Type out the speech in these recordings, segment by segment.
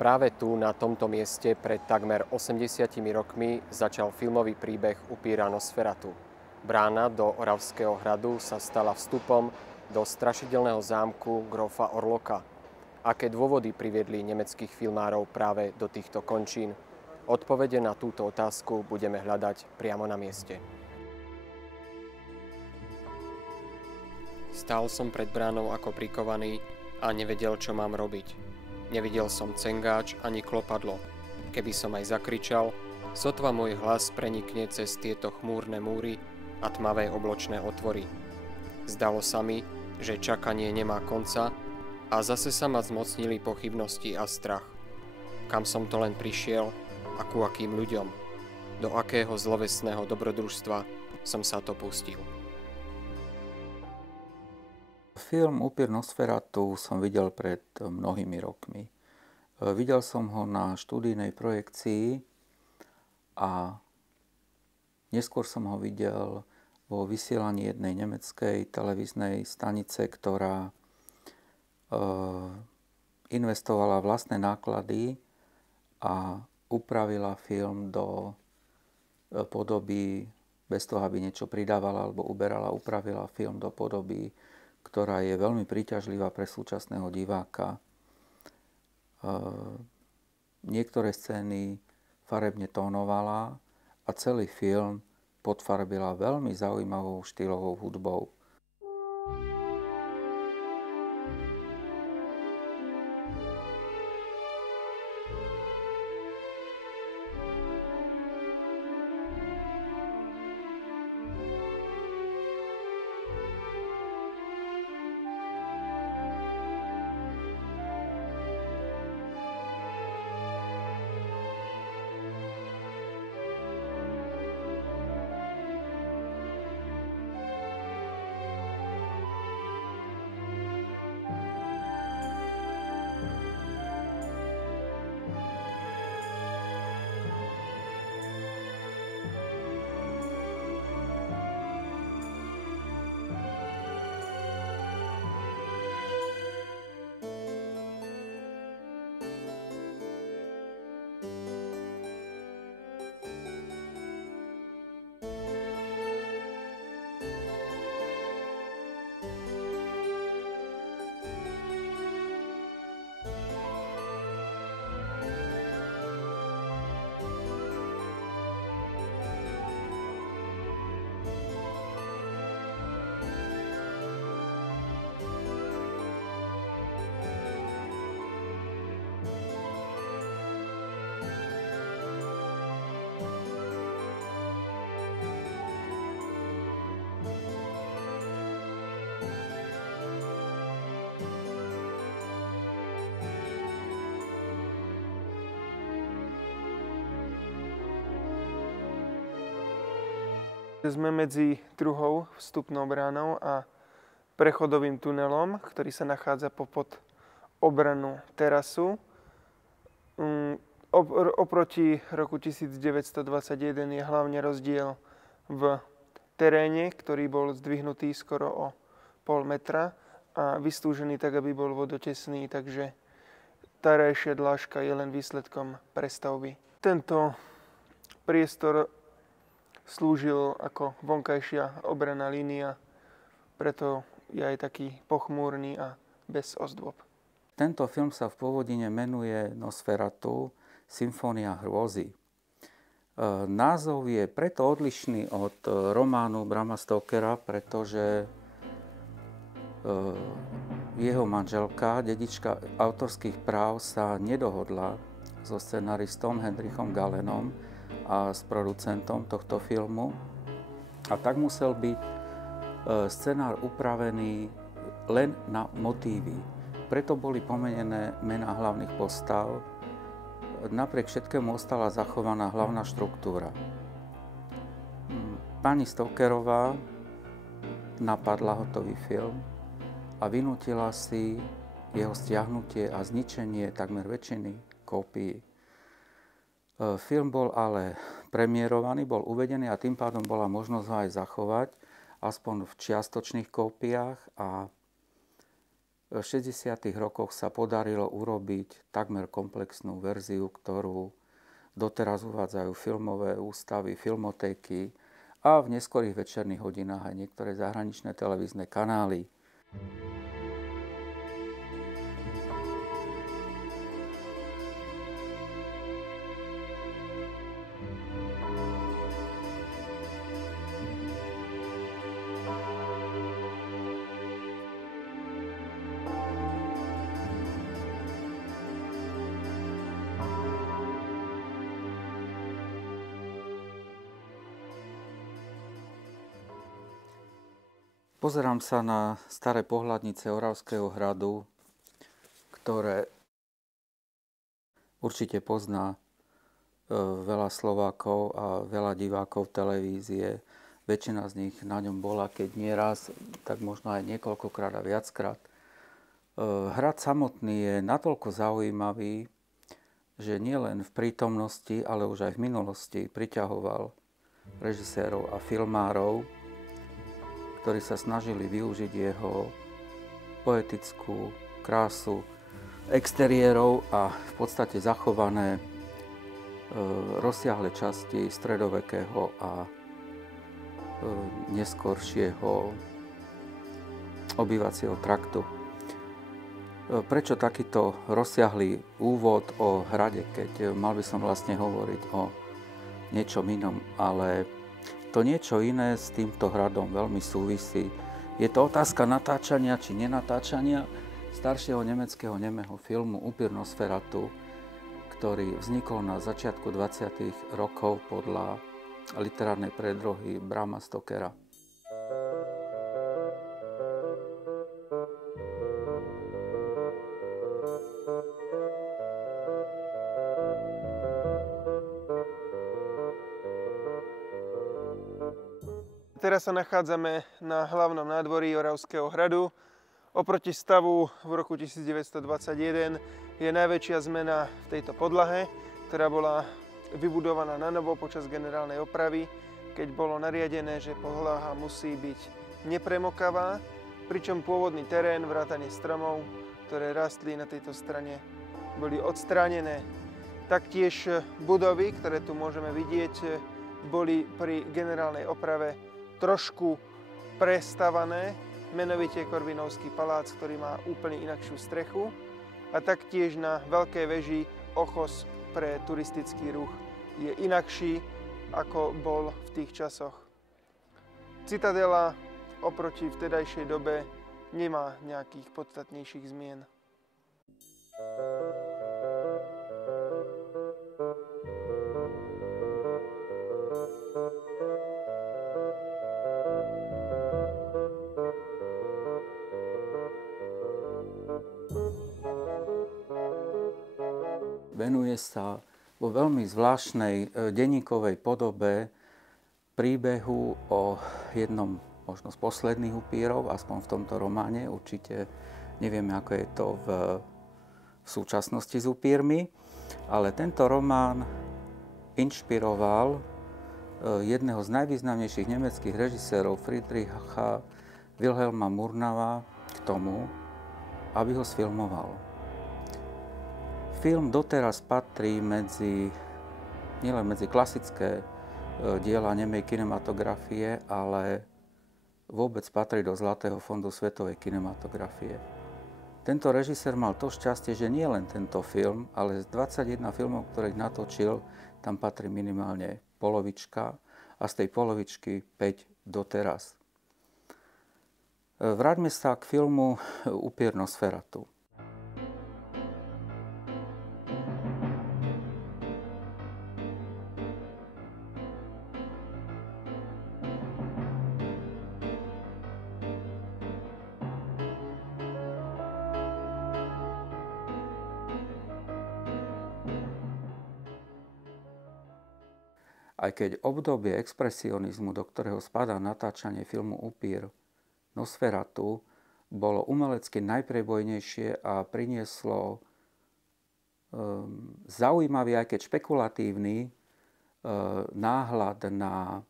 Práve tu, na tomto mieste, pred takmer 80 rokmi začal filmový príbeh upíra Nosferatu. Brána do Oravského hradu sa stala vstupom do strašidelného zámku grofa Orloka. Aké dôvody priviedli nemeckých filmárov práve do týchto končín? Odpovede na túto otázku budeme hľadať priamo na mieste. Stál som pred bránou ako prikovaný a nevedel, čo mám robiť. Nevidel som cengáč ani klopadlo. Keby som aj zakričal, sotva môj hlas prenikne cez tieto chmúrne múry a tmavé obločné otvory. Zdalo sa mi, že čakanie nemá konca a zase sa ma zmocnili pochybnosti a strach. Kam som to len prišiel a ku akým ľuďom? Do akého zlovesného dobrodružstva som sa to pustil? Film Upír Nosferatu som videl pred mnohými rokmi. Videl som ho na študijnej projekcii a neskôr som ho videl vo vysielaní jednej nemeckej televíznej stanice, ktorá investovala vlastné náklady a upravila film do podoby, bez toho, aby niečo pridávala alebo uberala, upravila film do podoby, ktorá je veľmi príťažlivá pre súčasného diváka. Niektoré scény farebne tónovala a celý film podfarbila veľmi zaujímavou štýlovou hudbou. Sme medzi druhou vstupnou bránou a prechodovým tunelom, ktorý sa nachádza popod obrannú terasu. Oproti roku 1921 je hlavne rozdiel v teréne, ktorý bol zdvihnutý skoro o pol metra a vystúžený tak, aby bol vodotesný, takže terajšia dĺžka je len výsledkom prestavby. Tento priestor slúžil ako vonkajšia obranná línia, preto je aj taký pochmúrny a bez ozdôb. Tento film sa v pôvodine menuje Nosferatu, Symfónia hrôzy. Názov je preto odlišný od románu Brama Stokera, pretože jeho manželka, dedička autorských práv, sa nedohodla so scenaristom Hendrichom Gallenom a s producentom tohto filmu. A tak musel byť scenár upravený len na motívy. Preto boli pomenené mená hlavných postav. Napriek všetkému ostala zachovaná hlavná štruktúra. Pani Stokerová napadla hotový film a vynútila si jeho stiahnutie a zničenie takmer väčšiny kópií. Film bol ale premiérovaný, bol uvedený a tým pádom bola možnosť ho aj zachovať, aspoň v čiastočných kópiách, a V 60. rokoch sa podarilo urobiť takmer komplexnú verziu, ktorú doteraz uvádzajú filmové ústavy, filmotéky a v neskorých večerných hodinách aj niektoré zahraničné televízne kanály. Pozerám sa na staré pohľadnice Oravského hradu, ktoré určite pozná veľa Slovákov a veľa divákov televízie. Väčšina z nich na ňom bola, keď nie raz, tak možno aj niekoľkokrát a viackrát. Hrad samotný je natoľko zaujímavý, že nielen v prítomnosti, ale už aj v minulosti priťahoval režisérov a filmárov, ktorí sa snažili využiť jeho poetickú krásu exteriérov a v podstate zachované rozsiahle časti stredovekého a neskoršieho obývacieho traktu. Prečo takýto rozsiahlý úvod o hrade, keď mal by som vlastne hovoriť o niečom inom, ale to niečo iné s týmto hradom veľmi súvisí. Je to otázka natáčania či nenatáčania staršieho nemeckého nemého filmu Upír Nosferatu, ktorý vznikol na začiatku 20. rokov podľa literárnej predlohy Brama Stokera. Teraz sa nachádzame na hlavnom nádvorí Oravského hradu. Oproti stavu v roku 1921 je najväčšia zmena v tejto podlahe, ktorá bola vybudovaná na novo počas generálnej opravy, keď bolo nariadené, že podlaha musí byť nepremokavá, pričom pôvodný terén, vrátane stromov, ktoré rastli na tejto strane, boli odstránené. Taktiež budovy, ktoré tu môžeme vidieť, boli pri generálnej oprave trošku prestavané, menovite Korvinovský palác, ktorý má úplne inakšiu strechu, a taktiež na veľkej veži ochos pre turistický ruch je inakší, ako bol v tých časoch. Citadela oproti vtedajšej dobe nemá nejakých podstatnejších zmien. Venuje sa vo veľmi zvláštnej denníkovej podobe príbehu o jednom možno z posledných upírov, aspoň v tomto románe. Určite nevieme, ako je to v súčasnosti s upírmi, ale tento román inšpiroval jedného z najvýznamnejších nemeckých režisérov Friedricha Wilhelma Murnava k tomu, aby ho sfilmoval. Film doteraz patrí nielen medzi klasické diela nemej kinematografie, ale vôbec patrí do Zlatého fondu svetovej kinematografie. Tento režisér mal to šťastie, že nie len tento film, ale z 21 filmov, ktorých natočil, tam patrí minimálne polovička a z tej polovičky 5 doteraz. Vráťme sa k filmu Upír Nosferatu. Aj keď obdobie expresionizmu, do ktorého spadá natáčanie filmu Upír Nosferatu, bolo umelecky najprebojnejšie a prinieslo zaujímavý, aj keď špekulatívny náhľad na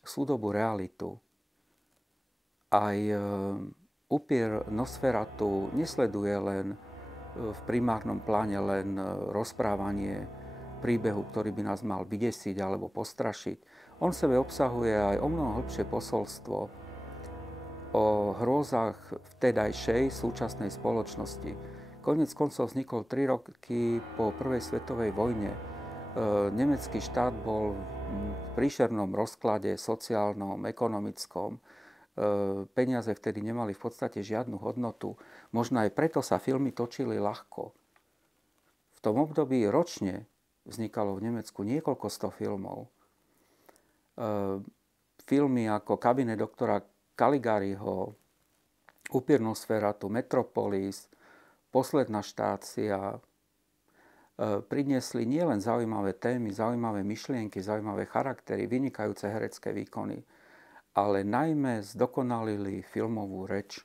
súdobú realitu. Aj Upír Nosferatu nesleduje len v primárnom pláne len rozprávanie príbehu, ktorý by nás mal vydesiť alebo postrašiť. On v sebe obsahuje aj omnoho hĺbšie posolstvo o hrôzach vtedajšej súčasnej spoločnosti. Koniec koncov vznikol 3 roky po prvej svetovej vojne. Nemecký štát bol v príšernom rozklade sociálnom, ekonomickom. Peniaze vtedy nemali v podstate žiadnu hodnotu. Možno aj preto sa filmy točili ľahko. V tom období ročne vznikalo v Nemecku niekoľko sto filmov. Filmy ako Kabinet doktora Caligariho, Upír Nosferatu, Metropolis, Posledná štácia priniesli nielen zaujímavé témy, zaujímavé myšlienky, zaujímavé charaktery, vynikajúce herecké výkony, ale najmä zdokonalili filmovú reč.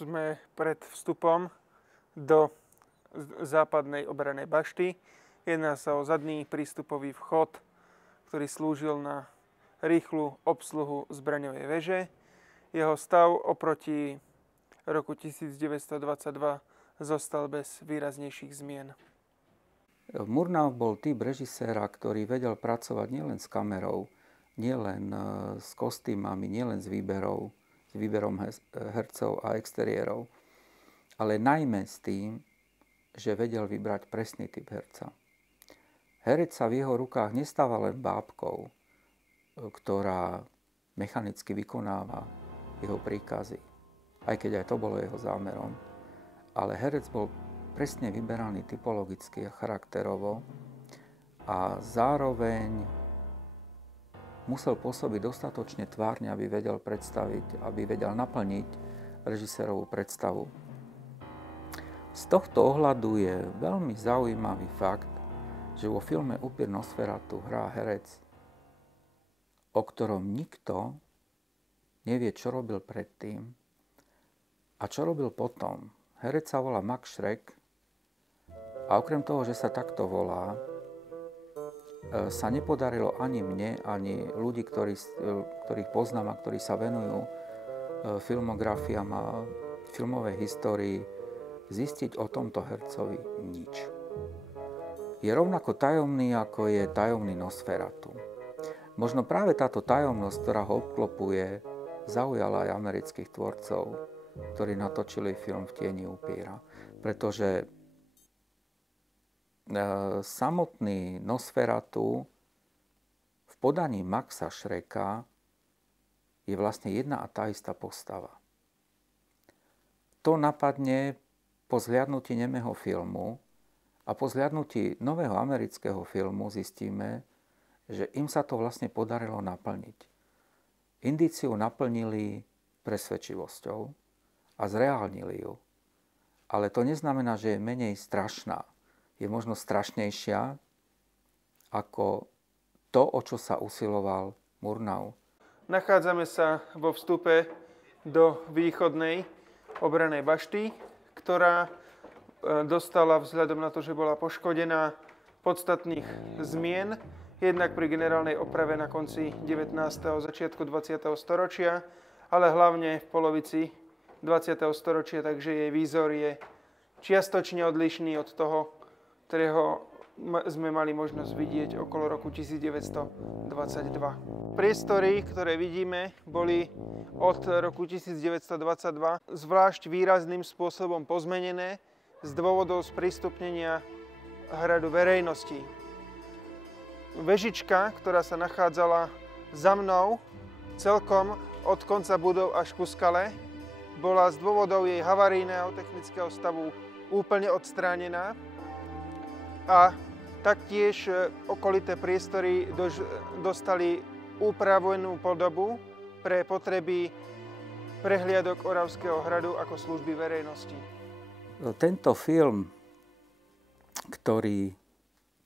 Sme pred vstupom do západnej obranej bašty. Jedná sa o zadný prístupový vchod, ktorý slúžil na rýchlu obsluhu zbraňovej veže. Jeho stav oproti roku 1922 zostal bez výraznejších zmien. Murnau bol typ režiséra, ktorý vedel pracovať nielen s kamerou, nielen s kostýmami, nielen s výberom hercov a exteriérov, ale najmä s tým, že vedel vybrať presný typ herca. Herec sa v jeho rukách nestáva len bábkou, ktorá mechanicky vykonáva jeho príkazy, aj keď aj to bolo jeho zámerom. Ale herec bol presne vyberaný typologicky a charakterovo a zároveň musel pôsobiť dostatočne tvárne, aby vedel predstaviť, aby vedel naplniť režisérovú predstavu. Z tohto ohľadu je veľmi zaujímavý fakt, že vo filme Upír Nosferatu hrá herec, o ktorom nikto nevie, čo robil predtým a čo robil potom. Herec sa volá Max Schreck a okrem toho, že sa takto volá, sa nepodarilo ani mne, ani ľudí, ktorých poznám a ktorí sa venujú filmografiám a filmovej histórii, zistiť o tomto hercovi nič. Je rovnako tajomný, ako je tajomný Nosferatu. Možno práve táto tajomnosť, ktorá ho obklopuje, zaujala aj amerických tvorcov, ktorí natočili film V tieni upíra. Pretože samotný Nosferatu v podaní Maxa Schrecka je vlastne jedna a tá istá postava. To napadne po zhliadnutí nemého filmu a po zhliadnutí nového amerického filmu zistíme, že im sa to vlastne podarilo naplniť. Indíciu naplnili presvedčivosťou a zreálnili ju. Ale to neznamená, že je menej strašná. Je možno strašnejšia ako to, o čo sa usiloval Murnau. Nachádzame sa vo vstupe do východnej obranej bašty, ktorá dostala vzhľadom na to, že bola poškodená, podstatných zmien. Jednak pri generálnej oprave na konci 19. začiatku 20. storočia, ale hlavne v polovici 20. storočia, takže jej výzor je čiastočne odlišný od toho, ktorého sme mali možnosť vidieť okolo roku 1922. Priestory, ktoré vidíme, boli od roku 1922 zvlášť výrazným spôsobom pozmenené z dôvodov sprístupnenia hradu verejnosti. Vežička, ktorá sa nachádzala za mnou, celkom od konca budov až ku skale, bola z dôvodov jej havarijného technického stavu úplne odstránená a taktiež okolité priestory dostali upravenú podobu pre potreby prehliadok Oravského hradu ako služby verejnosti. Tento film, ktorý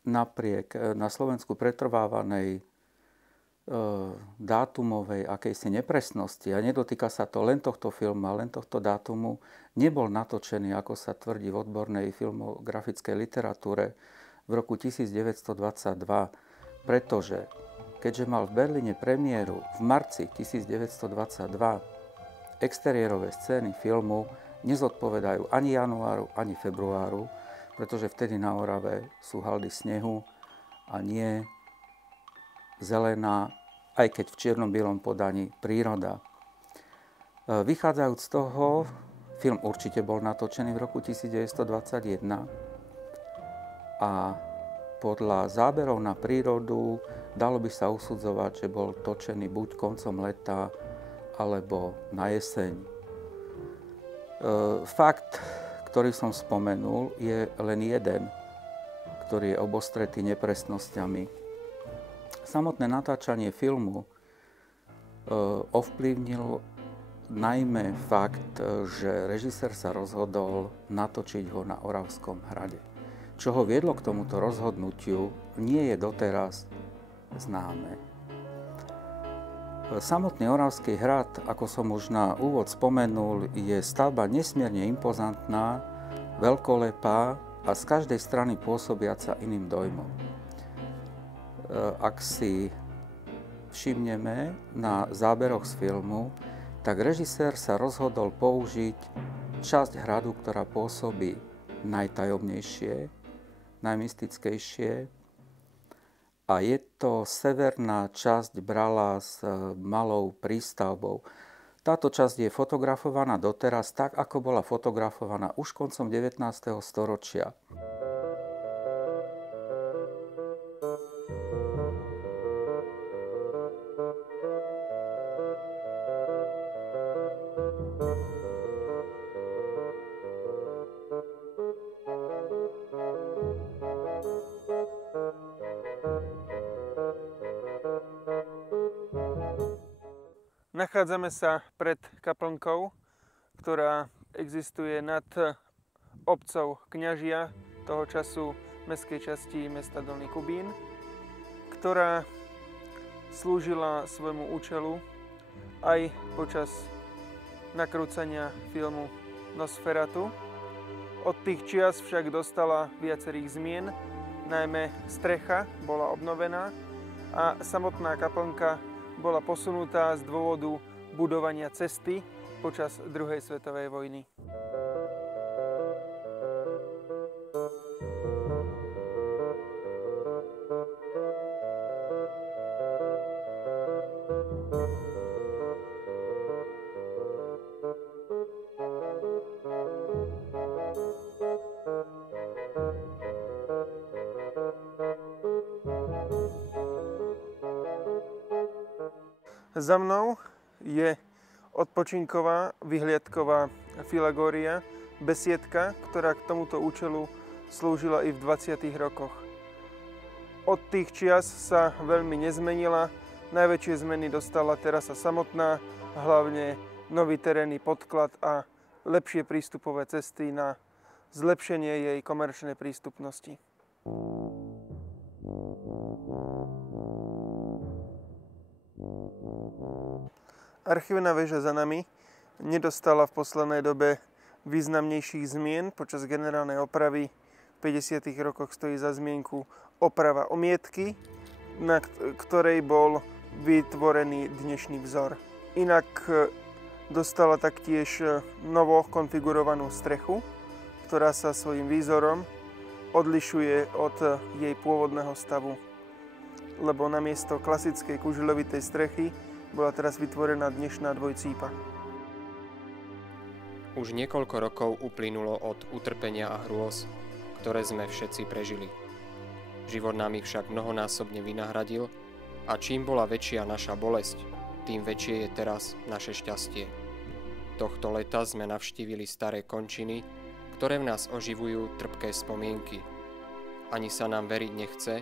napriek na Slovensku pretrvávanej dátumovej akejsi nepresnosti, a nedotýka sa to len tohto filmu a len tohto dátumu, nebol natočený, ako sa tvrdí v odbornej filmografickej literatúre, v roku 1922, pretože keďže mal v Berlíne premiéru v marci 1922, exteriérové scény filmu nezodpovedajú ani januáru, ani februáru, pretože vtedy na Orave sú haldy snehu a nie zelená, aj keď v čierno-bielom podaní, príroda. Vychádzajúc z toho, film určite bol natočený v roku 1921 a podľa záberov na prírodu dalo by sa usudzovať, že bol točený buď koncom leta, alebo na jeseň. Fakt, ktorý som spomenul, je len jeden, ktorý je obostretý nepresnosťami. Samotné natáčanie filmu ovplyvnil najmä fakt, že režisér sa rozhodol natočiť ho na Oravskom hrade. Čo ho viedlo k tomuto rozhodnutiu, nie je doteraz známe. Samotný Oravský hrad, ako som už na úvod spomenul, je stavba nesmierne impozantná, veľkolepá a z každej strany pôsobiaca iným dojmom. Ak si všimneme na záberoch z filmu, tak režisér sa rozhodol použiť časť hradu, ktorá pôsobí najtajomnejšie, najmystickejšie. A je to severná časť Brala s malou prístavbou. Táto časť je fotografovaná doteraz tak, ako bola fotografovaná už koncom 19. storočia. Nachádzame sa pred kaplnkou, ktorá existuje nad obcov Kňažia, toho času mestskej časti mesta Dolný Kubín, ktorá slúžila svojmu účelu aj počas nakrúcania filmu Nosferatu. Od tých čias však dostala viacerých zmien, najmä strecha bola obnovená a samotná kaplnka bola posunutá z dôvodu budovania cesty počas druhej svetovej vojny. Za mnou je odpočinková vyhliadková filagória, besiedka, ktorá k tomuto účelu slúžila i v 20. rokoch. Od tých čias sa veľmi nezmenila, najväčšie zmeny dostala terasa samotná, hlavne nový terénny podklad a lepšie prístupové cesty na zlepšenie jej komerčnej prístupnosti. Archívna väža za nami nedostala v poslednej dobe významnejších zmien. Počas generálnej opravy v 50. rokoch stojí za zmienku oprava omietky, na ktorej bol vytvorený dnešný vzor. Inak dostala taktiež novo konfigurovanú strechu, ktorá sa svojím výzorom odlišuje od jej pôvodného stavu, lebo namiesto klasickej kuželovitej strechy bola teraz vytvorená dnešná dvojcípa. Už niekoľko rokov uplynulo od utrpenia a hrôz, ktoré sme všetci prežili. Život nám ich však mnohonásobne vynahradil A čím bola väčšia naša bolesť, tým väčšie je teraz naše šťastie. Tohto leta sme navštívili staré končiny, ktoré v nás oživujú trpké spomienky. Ani sa nám veriť nechce,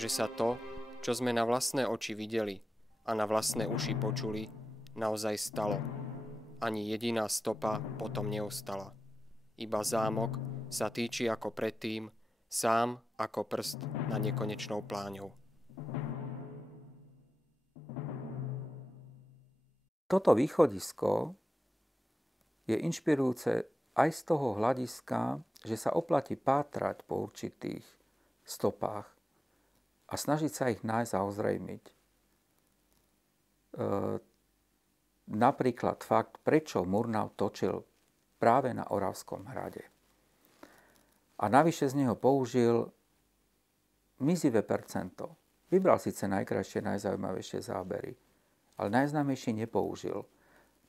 že sa to, čo sme na vlastné oči videli a na vlastné uši počuli, naozaj stalo. Ani jediná stopa potom neostala. Iba zámok sa týči ako predtým, sám ako prst na nekonečnou pláňou. Toto východisko je inšpirujúce aj z toho hľadiska, že sa oplatí pátrať po určitých stopách a snažiť sa ich nájsť a ozrejmiť. Napríklad fakt, prečo Murnau točil práve na Oravskom hrade. A navyše z neho použil mizivé percento. Vybral síce najkrajšie, najzaujímavejšie zábery, ale najznámejšie nepoužil.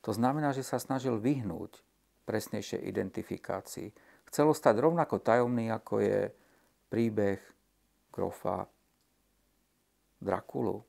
To znamená, že sa snažil vyhnúť presnejšej identifikácii. Chcel stať rovnako tajomný, ako je príbeh grofa Drakulu.